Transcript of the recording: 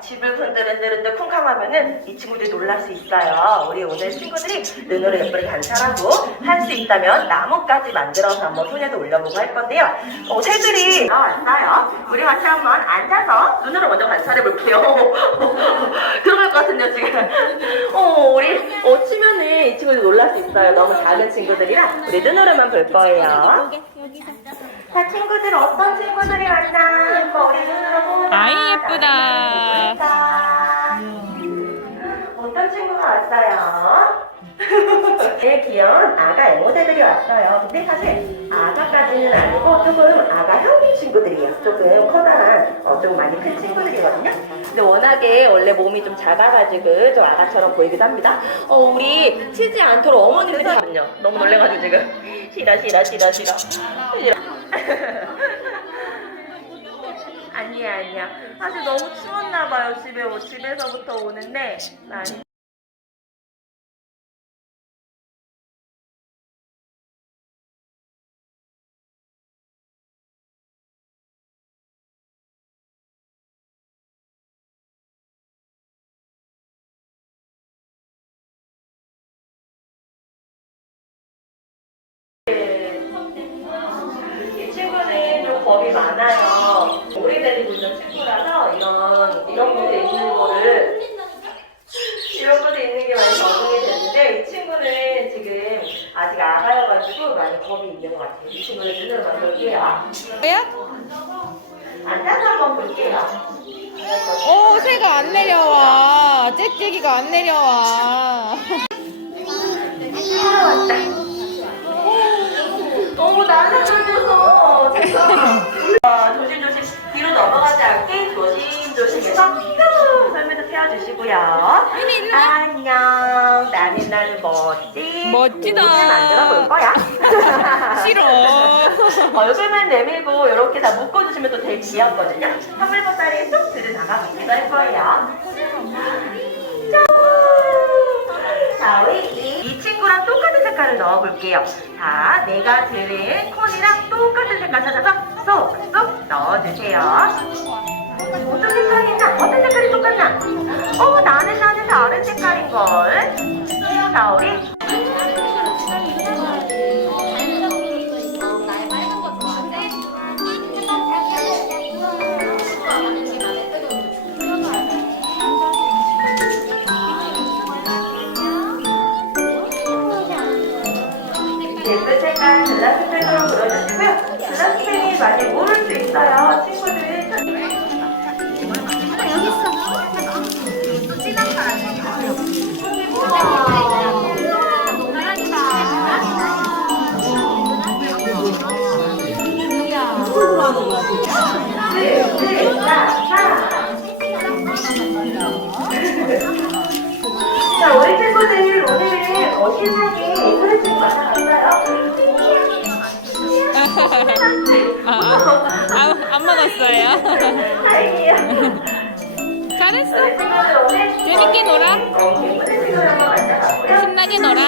집을 흔들흔들흔들 쿵쾅하면은 이 친구들이 놀랄 수 있어요. 우리 오늘 친구들이 눈으로 예쁘게 관찰하고 할 수 있다면 나뭇가지 만들어서 한번 손에도 올려보고 할 건데요. 어, 새들이 나왔어요. 우리 같이 한번 앉아서 눈으로 먼저 관찰해 볼게요. 들어갈 것 같은데요, 지금. 어, 우리 어, 치면은 이 친구들 놀랄 수 있어요. 너무 작은 친구들이라 우리 눈으로만 볼 거예요. 자, 친구들 어떤 친구들이 왔나? 머리 눈으로 보자. 아이, 예쁘다. 어떤 친구가 왔어요? 제일 귀여운 아가 에모들이 왔어요. 근데 사실 아가까지는 아니고 조금 아가형인 친구들이에요. 조금 커다란, 어, 좀 많이 큰 친구들이거든요. 근데 워낙에 원래 몸이 좀 작아가지고 좀 아가처럼 보이기도 합니다. 어, 우리 치지 않도록 어머니들이. 너무 놀래가지고 지금. 싫어, 싫어, 싫어, 싫어. 아니야, 아니야. 사실 너무 추웠나 봐요. 집에 오- 집에서부터 오는데 많이 이 겁이 많아요. 오래 다니고 있는 친구라서 이런 이런 곳에 있는 거를 이런 곳에 있는 게 많이 적응이 됐는데 이 친구는 지금 아직 아가여가지고 많이 겁이 있는 것 같아요. 이 친구는 눈으로 만볼게요. 뭐야? 앉아서 한번 볼게요. 오, 새가 안 내려와. 짹짹이가 안 내려와. 태워주시고요 안녕 나는 나는 멋진 멋지다. 옷을 만들어 볼 거야 싫어. 얼굴만 내밀고 이렇게 다 묶어주시면 또 되게 귀엽거든요 한물보따리에 쏙 들여다가 붙기도 할 거예요 짠! 자, 우리 이, 이 친구랑 똑같은 색깔을 넣어볼게요. 자, 내가 들은 콘이랑 똑같은 색깔 찾아서 쏙쏙 넣어주세요. 어떤 색깔이 있나? 어떤 색깔이 똑같나? 자, 우리 예쁜 색깔 글라스펜으로 그려주시고요. 글라스펜이 많이 모 안 먹었어요. 잘했어. 재밌게 놀아. 신나게 놀아.